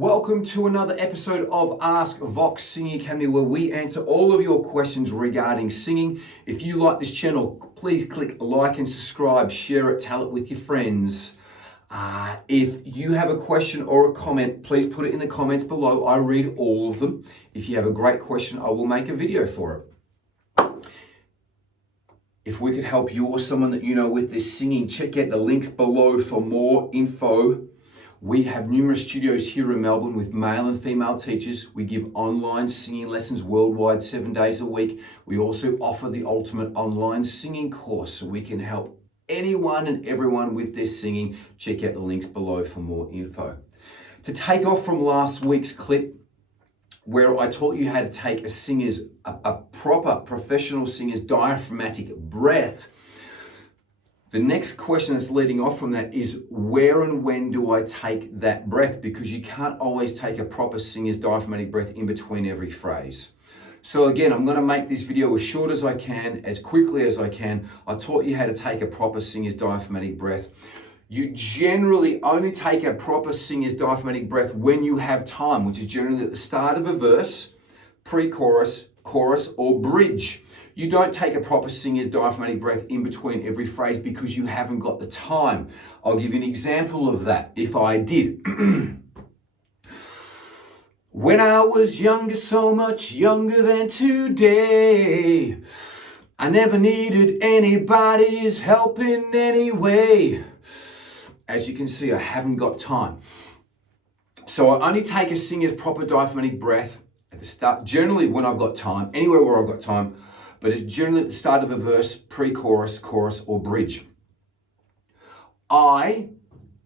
Welcome to another episode of Ask Vox Singing Academy, where we answer all of your questions regarding singing. If you like this channel, please click like and subscribe, share it, tell it with your friends. If you have a question or a comment, please put it in the comments below. I read all of them. If you have a great question, I will make a video for it. If we could help you or someone that you know with this singing, check out the links below for more info. We have numerous studios here in Melbourne with male and female teachers. We give online singing lessons worldwide 7 days a week. We also offer the ultimate online singing course, so we can help anyone and everyone with their singing. Check out the links below for more info. To take off from last week's clip, where I taught you how to take a proper professional singer's diaphragmatic breath. The next question that's leading off from that is, where and when do I take that breath? Because you can't always take a proper singer's diaphragmatic breath in between every phrase. So again, I'm going to make this video as short as I can, as quickly as I can. I taught you how to take a proper singer's diaphragmatic breath. You generally only take a proper singer's diaphragmatic breath when you have time, which is generally at the start of a verse, pre-chorus, chorus, or bridge. You don't take a proper singer's diaphragmatic breath in between every phrase because you haven't got the time. I'll give you an example of that if I did. When I was younger, so much younger than today, I never needed anybody's help in any way. As you can see, I haven't got time. So I only take a singer's proper diaphragmatic breath at the start, generally when I've got time, anywhere where I've got time, but it's generally at the start of a verse, pre-chorus, chorus, or bridge. I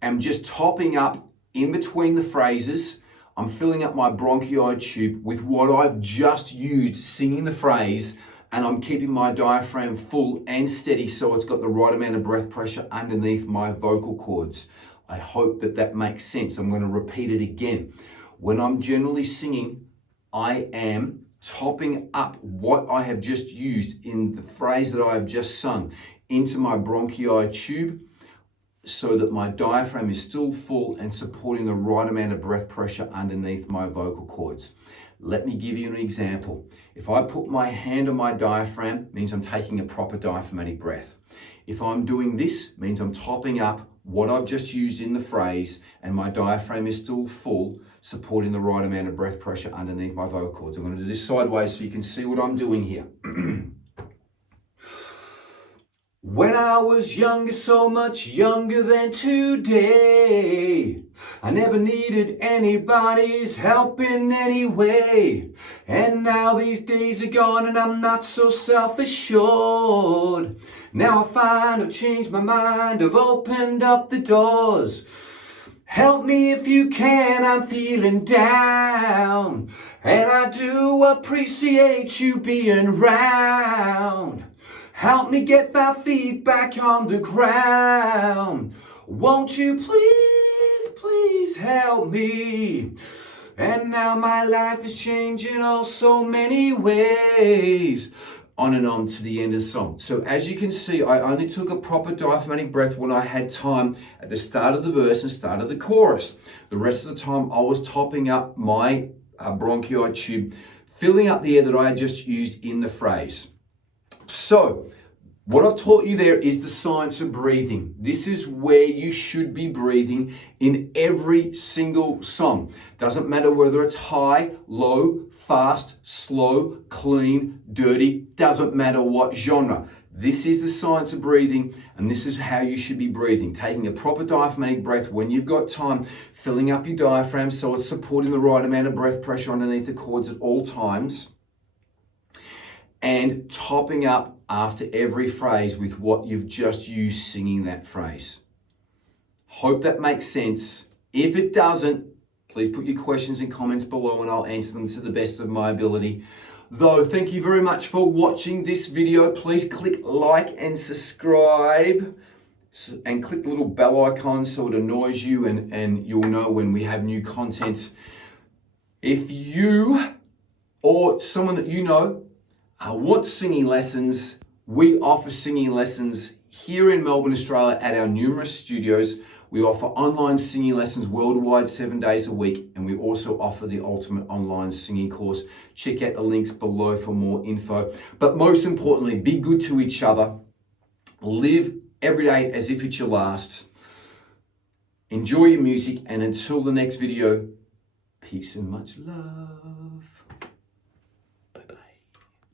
am just topping up in between the phrases. I'm filling up my bronchioid tube with what I've just used singing the phrase, and I'm keeping my diaphragm full and steady so it's got the right amount of breath pressure underneath my vocal cords. I hope that that makes sense. I'm going to repeat it again. When I'm generally singing, I am topping up what I have just used in the phrase that I have just sung into my bronchioid tube so that my diaphragm is still full and supporting the right amount of breath pressure underneath my vocal cords. Let me give you an example. If I put my hand on my diaphragm, it means I'm taking a proper diaphragmatic breath. If I'm doing this, it means I'm topping up what I've just used in the phrase and my diaphragm is still full, supporting the right amount of breath pressure underneath my vocal cords. I'm going to do this sideways so you can see what I'm doing here. When I was younger, so much younger than today, I never needed anybody's help in any way. And now these days are gone and I'm not so self-assured. Now I find I've changed my mind, I've opened up the doors. Help me if you can, I'm feeling down. And I do appreciate you being round. Help me get my feet back on the ground. Won't you please, please help me? And now my life is changing all so many ways. On and on to the end of the song. So as you can see, I only took a proper diaphragmatic breath when I had time at the start of the verse and start of the chorus. The rest of the time I was topping up my bronchioid tube, filling up the air that I had just used in the phrase. So what I've taught you there is the science of breathing. This is where you should be breathing in every single song. Doesn't matter whether it's high, low, fast, slow, clean, dirty, doesn't matter what genre. This is the science of breathing, and this is how you should be breathing. Taking a proper diaphragmatic breath when you've got time, filling up your diaphragm so it's supporting the right amount of breath pressure underneath the cords at all times, and topping up after every phrase with what you've just used singing that phrase. Hope that makes sense. If it doesn't, please put your questions in comments below and I'll answer them to the best of my ability. Though, thank you very much for watching this video. Please click like and subscribe and click the little bell icon so it annoys you and you'll know when we have new content. If you or someone that you know want singing lessons, we offer singing lessons here in Melbourne, Australia at our numerous studios. We offer online singing lessons worldwide 7 days a week, and we also offer the ultimate online singing course. Check out the links below for more info. But most importantly, be good to each other. Live every day as if it's your last. Enjoy your music, and until the next video, peace and much love.